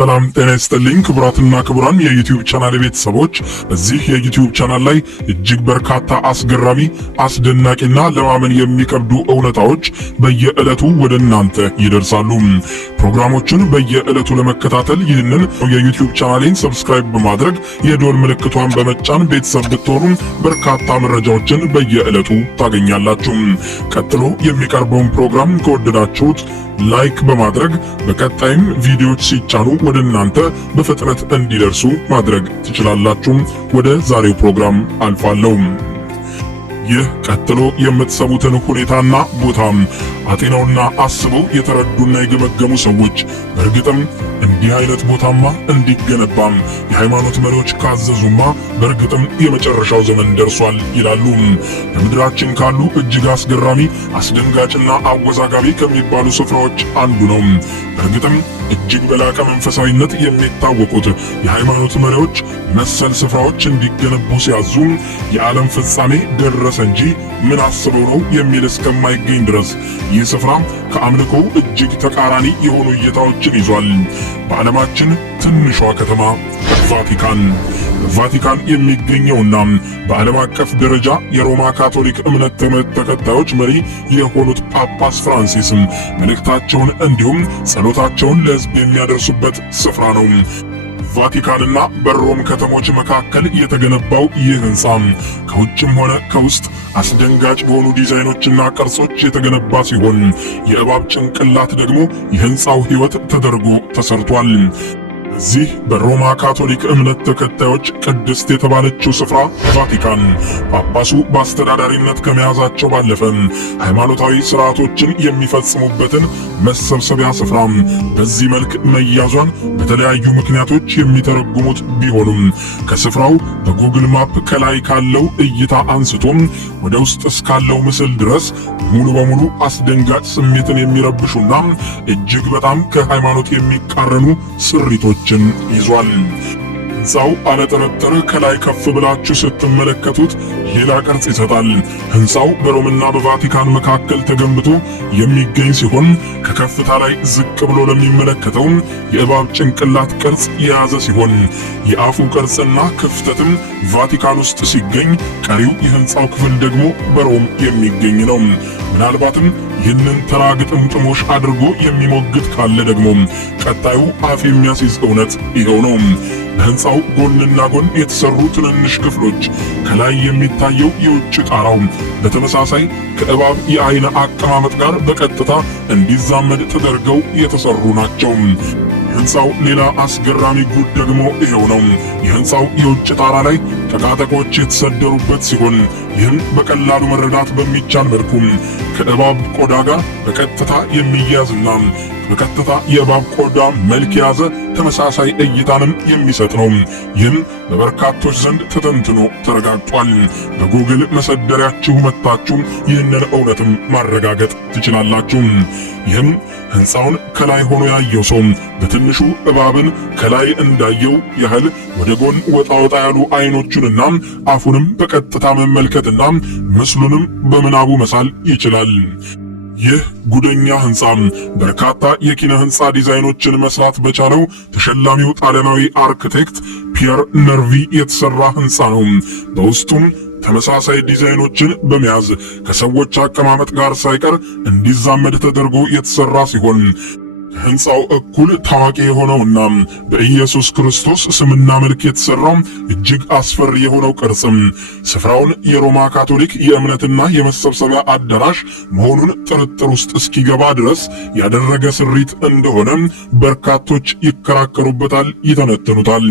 ሰላም ጤና ይስጥልኝ ክቡራትና ክቡራን የዩቲዩብ ቻናል ቤተሰቦች፣ በዚህ የዩቲዩብ ቻናል ላይ እጅግ በርካታ አስገራሚ፣ አስደናቂና ለማመን የሚከብዱ እውነታዎች በየዕለቱ ወደ እናንተ ይደርሳሉ። ፕሮግራሞቹን በየዕለቱ ለመከታተል ይህንን የዩቲዩብ ቻናሌን ሰብስክራይብ በማድረግ የደወል ምልክቷን በመጫን ቤተሰብ ብትሆኑ በርካታ መረጃዎችን በየዕለቱ ታገኛላችሁ። ቀጥሎ የሚቀርበውን ፕሮግራም ከወደዳችሁት ላይክ በማድረግ በቀጣይም ቪዲዮዎች ሲጫኑ ወደ እናንተ በፍጥነት እንዲደርሱ ማድረግ ትችላላችሁ። ወደ ዛሬው ፕሮግራም አልፋለሁ። ይህ ቀጥሎ የምትሰሙትን ሁኔታና ቦታ አጤናውና አስበው የተረዱና የገመገሙ ሰዎች በእርግጥም እንዲህ አይነት ቦታማ እንዲገነባም የሃይማኖት መሪዎች ካዘዙማ በእርግጥም የመጨረሻው ዘመን ደርሷል ይላሉ። በምድራችን ካሉ እጅግ አስገራሚ፣ አስደንጋጭና አወዛጋቢ ከሚባሉ ስፍራዎች አንዱ ነው። በእርግጥም እጅግ በላቀ መንፈሳዊነት የሚታወቁት የሃይማኖት መሪዎች መሰል ስፍራዎች እንዲገነቡ ሲያዙ የዓለም ፍጻሜ ደረሰ እንጂ ምን አስበው ነው የሚል እስከማይገኝ ድረስ ይህ ስፍራ ከአምልኮው እጅግ ተቃራኒ የሆኑ እይታዎችን ይዟል። በዓለማችን ትንሿ ከተማ ቫቲካን የሚገኘውና በዓለም አቀፍ ደረጃ የሮማ ካቶሊክ እምነት ተከታዮች መሪ የሆኑት ጳጳስ ፍራንሲስ መልእክታቸውን እንዲሁም ጸሎታቸውን ለሕዝብ የሚያደርሱበት ስፍራ ነው። ቫቲካንና በሮም ከተሞች መካከል የተገነባው ይህ ሕንፃ ከውጭም ሆነ ከውስጥ አስደንጋጭ በሆኑ ዲዛይኖችና ቅርጾች የተገነባ ሲሆን የእባብ ጭንቅላት ደግሞ የሕንፃው ሕይወት ተደርጎ ተሰርቷል። እዚህ በሮማ ካቶሊክ እምነት ተከታዮች ቅድስት የተባለችው ስፍራ ቫቲካን ጳጳሱ በአስተዳዳሪነት ከመያዛቸው ባለፈ ሃይማኖታዊ ስርዓቶችን የሚፈጽሙበትን መሰብሰቢያ ስፍራ በዚህ መልክ መያዟን በተለያዩ ምክንያቶች የሚተረጉሙት ቢሆኑም ከስፍራው በጉግል ማፕ ከላይ ካለው እይታ አንስቶ ወደ ውስጥ እስካለው ምስል ድረስ ሙሉ በሙሉ አስደንጋጭ ስሜትን የሚረብሹና እጅግ በጣም ከሃይማኖት የሚቃረኑ ስሪቶችን ይዟል። ሕንፃው አለጥርጥር ከላይ ከፍ ብላችሁ ስትመለከቱት ሌላ ቅርጽ ይሰጣል። ሕንፃው በሮምና በቫቲካን መካከል ተገንብቶ የሚገኝ ሲሆን ከከፍታ ላይ ዝቅ ብሎ ለሚመለከተው የእባብ ጭንቅላት ቅርጽ የያዘ ሲሆን የአፉ ቅርጽና ክፍተትም ቫቲካን ውስጥ ሲገኝ፣ ቀሪው የሕንፃው ክፍል ደግሞ በሮም የሚገኝ ነው። ምናልባትም ይህንን ተራ ግጥምጥሞሽ አድርጎ የሚሞግት ካለ ደግሞ ቀጣዩ አፍ የሚያስይዝ እውነት ይኸው ነው። በሕንፃው ጎንና ጎን የተሰሩ ትንንሽ ክፍሎች፣ ከላይ የሚታየው የውጭ ጣራው በተመሳሳይ ከእባብ የአይን አቀማመጥ ጋር በቀጥታ እንዲዛመድ ተደርገው የተሰሩ ናቸው። የሕንፃው ሌላ አስገራሚ ጉድ ደግሞ ይኸው ነው። የሕንፃው የውጭ ጣራ ላይ ጠቃጠቆች የተሰደሩበት ሲሆን ይህም በቀላሉ መረዳት በሚቻል መልኩ ከእባብ ቆዳ ጋር በቀጥታ የሚያዝና በቀጥታ የእባብ ቆዳ መልክ የያዘ ተመሳሳይ እይታንም የሚሰጥ ነው። ይህም በበርካቶች ዘንድ ተተንትኖ ተረጋግጧል። በጉግል መሰደሪያችሁ መታችሁ ይህንን እውነትም ማረጋገጥ ትችላላችሁ። ይህም ሕንፃውን ከላይ ሆኖ ያየው ሰው በትንሹ እባብን ከላይ እንዳየው ያህል ወደ ጎን ወጣ ወጣ ያሉ አይኖቹንና አፉንም በቀጥታ መመልከትና ምስሉንም በምናቡ መሳል ይችላል። ይህ ጉደኛ ሕንፃ በርካታ የኪነ ሕንፃ ዲዛይኖችን መስራት በቻለው ተሸላሚው ጣሊያናዊ አርክቴክት ፒየር ነርቪ የተሰራ ሕንፃ ነው። በውስጡም ተመሳሳይ ዲዛይኖችን በመያዝ ከሰዎች አቀማመጥ ጋር ሳይቀር እንዲዛመድ ተደርጎ የተሰራ ሲሆን ሕንፃው እኩል ታዋቂ የሆነውና በኢየሱስ ክርስቶስ ስምና መልክ የተሰራው እጅግ አስፈሪ የሆነው ቅርጽም ስፍራውን የሮማ ካቶሊክ የእምነትና የመሰብሰቢያ አዳራሽ መሆኑን ጥርጥር ውስጥ እስኪገባ ድረስ ያደረገ ስሪት እንደሆነ በርካቶች ይከራከሩበታል፣ ይተነትኑታል።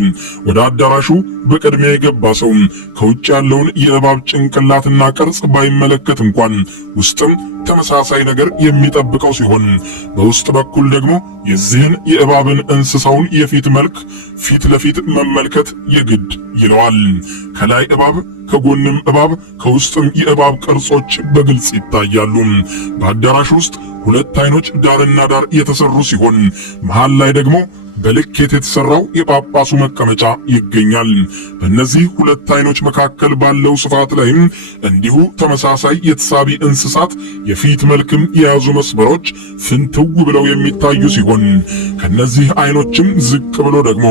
ወደ አዳራሹ በቅድሚያ የገባ ሰው ከውጭ ያለውን የእባብ ጭንቅላትና ቅርጽ ባይመለከት እንኳን ውስጥም ተመሳሳይ ነገር የሚጠብቀው ሲሆን በውስጥ በኩል ደግሞ የዚህን የእባብን እንስሳውን የፊት መልክ ፊት ለፊት መመልከት የግድ ይለዋል። ከላይ እባብ፣ ከጎንም እባብ፣ ከውስጥም የእባብ ቅርጾች በግልጽ ይታያሉ። በአዳራሽ ውስጥ ሁለት አይኖች ዳርና ዳር የተሰሩ ሲሆን መሃል ላይ ደግሞ በልኬት የተሰራው የጳጳሱ መቀመጫ ይገኛል። በእነዚህ ሁለት አይኖች መካከል ባለው ስፋት ላይም እንዲሁ ተመሳሳይ የተሳቢ እንስሳት የፊት መልክም የያዙ መስመሮች ፍንትው ብለው የሚታዩ ሲሆን ከነዚህ አይኖችም ዝቅ ብሎ ደግሞ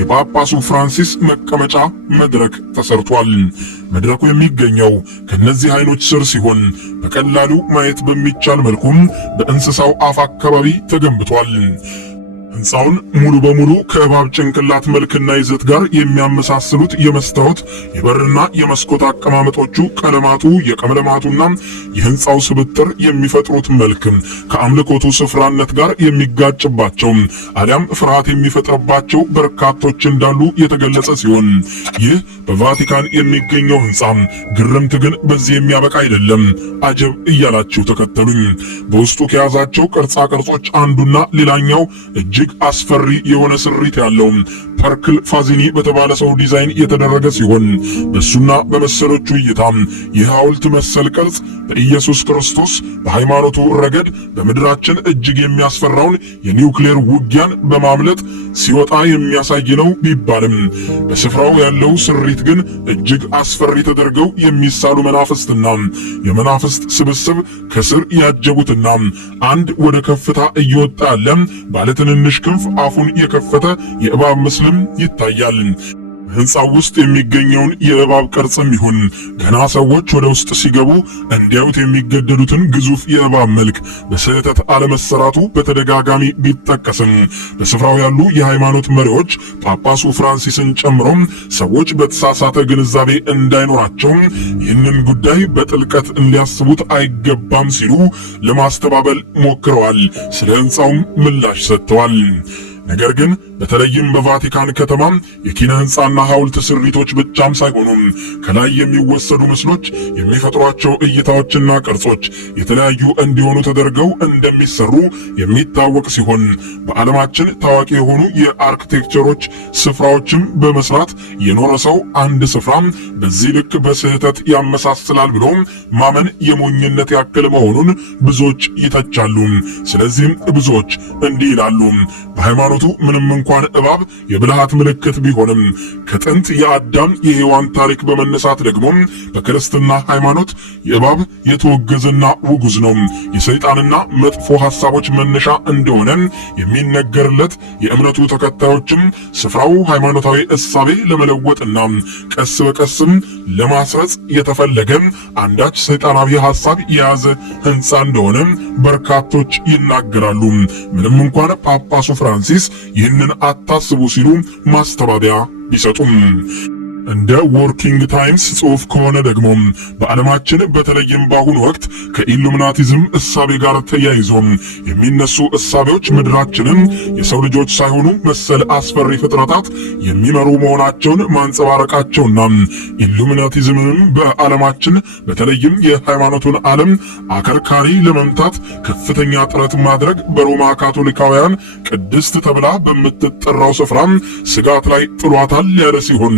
የጳጳሱ ፍራንሲስ መቀመጫ መድረክ ተሰርቷል። መድረኩ የሚገኘው ከነዚህ አይኖች ስር ሲሆን በቀላሉ ማየት በሚቻል መልኩም በእንስሳው አፍ አካባቢ ተገንብቷል። ሕንፃውን ሙሉ በሙሉ ከእባብ ጭንቅላት መልክና ይዘት ጋር የሚያመሳስሉት የመስታወት የበርና የመስኮት አቀማመጦቹ፣ ቀለማቱ፣ የቀለማቱና የሕንፃው ስብጥር የሚፈጥሩት መልክ ከአምልኮቱ ስፍራነት ጋር የሚጋጭባቸው አሊያም ፍርሃት የሚፈጥርባቸው በርካቶች እንዳሉ የተገለጸ ሲሆን ይህ በቫቲካን የሚገኘው ሕንፃ ግርምት ግን በዚህ የሚያበቃ አይደለም። አጀብ እያላችሁ ተከተሉኝ። በውስጡ ከያዛቸው ቅርጻ ቅርጾች አንዱና ሌላኛው እጅግ አስፈሪ የሆነ ስሪት ያለው ፐርክል ፋዚኒ በተባለ ሰው ዲዛይን የተደረገ ሲሆን በሱና በመሰሎቹ እይታ የሐውልት መሰል ቅርጽ በኢየሱስ ክርስቶስ በሃይማኖቱ ረገድ በምድራችን እጅግ የሚያስፈራውን የኒውክሌር ውጊያን በማምለጥ ሲወጣ የሚያሳይ ነው ቢባልም በስፍራው ያለው ስሪት ግን እጅግ አስፈሪ ተደርገው የሚሳሉ መናፍስትና የመናፍስት ስብስብ ከስር ያጀቡትና አንድ ወደ ከፍታ እየወጣ ያለ ባለትንንሽ ክንፍ አፉን የከፈተ የእባብ ምስልም ይታያል። ሕንፃው ውስጥ የሚገኘውን የእባብ ቅርጽም ይሁን ገና ሰዎች ወደ ውስጥ ሲገቡ እንዲያዩት የሚገደዱትን ግዙፍ የእባብ መልክ በስህተት አለመሰራቱ በተደጋጋሚ ቢጠቀስም በስፍራው ያሉ የሃይማኖት መሪዎች ጳጳሱ ፍራንሲስን ጨምሮ ሰዎች በተሳሳተ ግንዛቤ እንዳይኖራቸው ይህንን ጉዳይ በጥልቀት እንዲያስቡት አይገባም ሲሉ ለማስተባበል ሞክረዋል። ስለ ሕንፃውም ምላሽ ሰጥተዋል። ነገር ግን በተለይም በቫቲካን ከተማ የኪነ ሕንፃና ሐውልት ስሪቶች ብቻም ሳይሆኑ ከላይ የሚወሰዱ ምስሎች የሚፈጥሯቸው እይታዎችና ቅርጾች የተለያዩ እንዲሆኑ ተደርገው እንደሚሰሩ የሚታወቅ ሲሆን በዓለማችን ታዋቂ የሆኑ የአርክቴክቸሮች ስፍራዎችም በመስራት የኖረ ሰው አንድ ስፍራ በዚህ ልክ በስህተት ያመሳስላል ብሎ ማመን የሞኝነት ያክል መሆኑን ብዙዎች ይተቻሉ። ስለዚህም ብዙዎች እንዲህ ይላሉ። በሃይማኖቱ ምንም እንኳን እባብ የብልሃት ምልክት ቢሆንም ከጥንት የአዳም የሔዋን ታሪክ በመነሳት ደግሞ በክርስትና ሃይማኖት የእባብ የተወገዘና ውጉዝ ነው፣ የሰይጣንና መጥፎ ሐሳቦች መነሻ እንደሆነ የሚነገርለት የእምነቱ ተከታዮችም ስፍራው ሃይማኖታዊ እሳቤ ለመለወጥና ቀስ በቀስም ለማስረጽ የተፈለገ አንዳች ሰይጣናዊ ሐሳብ የያዘ ሕንፃ እንደሆነ በርካቶች ይናገራሉ። ምንም እንኳን ጳጳሱ ፍራንሲስ ይህንን አታስቡ ሲሉ ማስተባበያ ቢሰጡም እንደ ወርኪንግ ታይምስ ጽሑፍ ከሆነ ደግሞ በዓለማችን በተለይም በአሁኑ ወቅት ከኢሉሚናቲዝም እሳቤ ጋር ተያይዞ የሚነሱ እሳቤዎች ምድራችንን የሰው ልጆች ሳይሆኑ መሰል አስፈሪ ፍጥረታት የሚመሩ መሆናቸውን ማንጸባረቃቸውና ኢሉሚናቲዝምም በዓለማችን በተለይም የሃይማኖቱን ዓለም አከርካሪ ለመምታት ከፍተኛ ጥረት ማድረግ በሮማ ካቶሊካውያን ቅድስት ተብላ በምትጠራው ስፍራ ስጋት ላይ ጥሏታል ያለ ሲሆን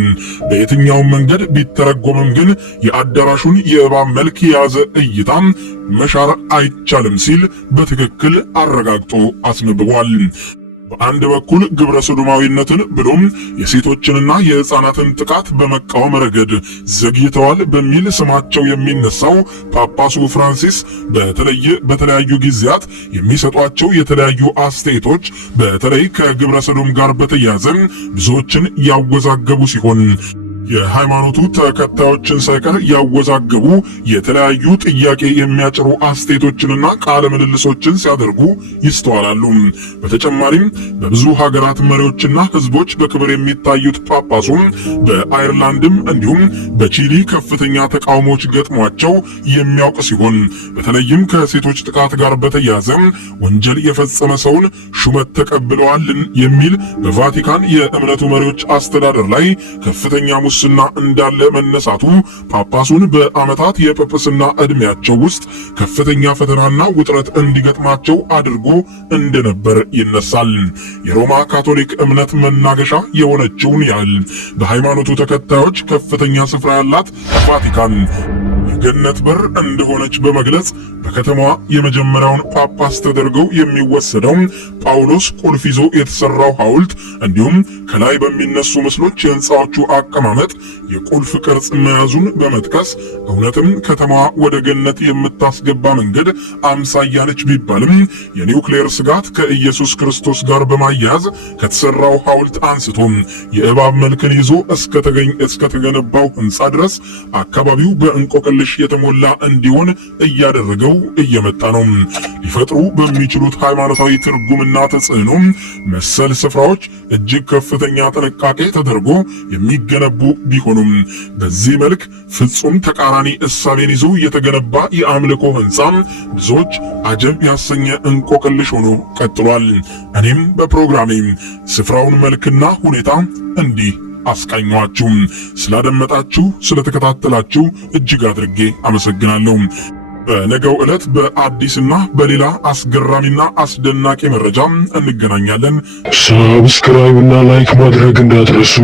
በየትኛውም መንገድ ቢተረጎምም ግን የአዳራሹን የእባብ መልክ የያዘ እይታ መሻር አይቻልም ሲል በትክክል አረጋግጦ አስነብቧል። በአንድ በኩል ግብረ ሰዶማዊነትን ብሎም የሴቶችንና የሕፃናትን ጥቃት በመቃወም ረገድ ዘግይተዋል በሚል ስማቸው የሚነሳው ጳጳሱ ፍራንሲስ በተለያዩ ጊዜያት የሚሰጧቸው የተለያዩ አስተያየቶች በተለይ ከግብረ ሰዶም ጋር በተያያዘ ብዙዎችን ያወዛገቡ ሲሆን የሃይማኖቱ ተከታዮችን ሳይቀር ያወዛገቡ የተለያዩ ጥያቄ የሚያጭሩ አስተያየቶችንና ቃለ ምልልሶችን ሲያደርጉ ይስተዋላሉ። በተጨማሪም በብዙ ሀገራት መሪዎችና ሕዝቦች በክብር የሚታዩት ጳጳሱም በአየርላንድም እንዲሁም በቺሊ ከፍተኛ ተቃውሞች ገጥሟቸው የሚያውቅ ሲሆን በተለይም ከሴቶች ጥቃት ጋር በተያያዘ ወንጀል የፈጸመ ሰውን ሹመት ተቀብለዋል የሚል በቫቲካን የእምነቱ መሪዎች አስተዳደር ላይ ከፍተኛ ሙስና እንዳለ መነሳቱ ጳጳሱን በዓመታት የጵጵስና ዕድሜያቸው ውስጥ ከፍተኛ ፈተናና ውጥረት እንዲገጥማቸው አድርጎ እንደነበር ይነሳል። የሮማ ካቶሊክ እምነት መናገሻ የሆነችውን ያህል በሃይማኖቱ ተከታዮች ከፍተኛ ስፍራ ያላት ቫቲካን የገነት በር እንደሆነች በመግለጽ በከተማዋ የመጀመሪያውን ጳጳስ ተደርገው የሚወሰደው ጳውሎስ ቁልፍ ይዞ የተሰራው ሐውልት እንዲሁም ከላይ በሚነሱ ምስሎች የህንፃዎቹ አቀማመጥ የቁልፍ ቅርጽ መያዙን በመጥቀስ እውነትም ከተማዋ ወደ ገነት የምታስገባ መንገድ አምሳያ ነች ቢባልም የኒውክሌር ስጋት ከኢየሱስ ክርስቶስ ጋር በማያያዝ ከተሰራው ሐውልት አንስቶ የእባብ መልክን ይዞ እስከተገነባው ህንፃ ድረስ አካባቢው በእንቆቅልሽ የተሞላ እንዲሆን እያደረገው እየመጣ ነው። ሊፈጥሩ በሚችሉት ሃይማኖታዊ ትርጉምና ተጽዕኖ መሰል ስፍራዎች እጅግ ከፍተኛ ጥንቃቄ ተደርጎ የሚገነቡ ቢሆኑም በዚህ መልክ ፍጹም ተቃራኒ እሳቤን ይዞ የተገነባ የአምልኮ ህንፃ ብዙዎች አጀብ ያሰኘ እንቆቅልሽ ሆኖ ቀጥሏል። እኔም በፕሮግራሜ ስፍራውን መልክና ሁኔታ እንዲህ አስቃኘኋችሁ። ስላደመጣችሁ ስለተከታተላችሁ እጅግ አድርጌ አመሰግናለሁ። በነገው ዕለት በአዲስና በሌላ አስገራሚና አስደናቂ መረጃ እንገናኛለን። ሰብስክራይብ እና ላይክ ማድረግ እንዳትረሱ።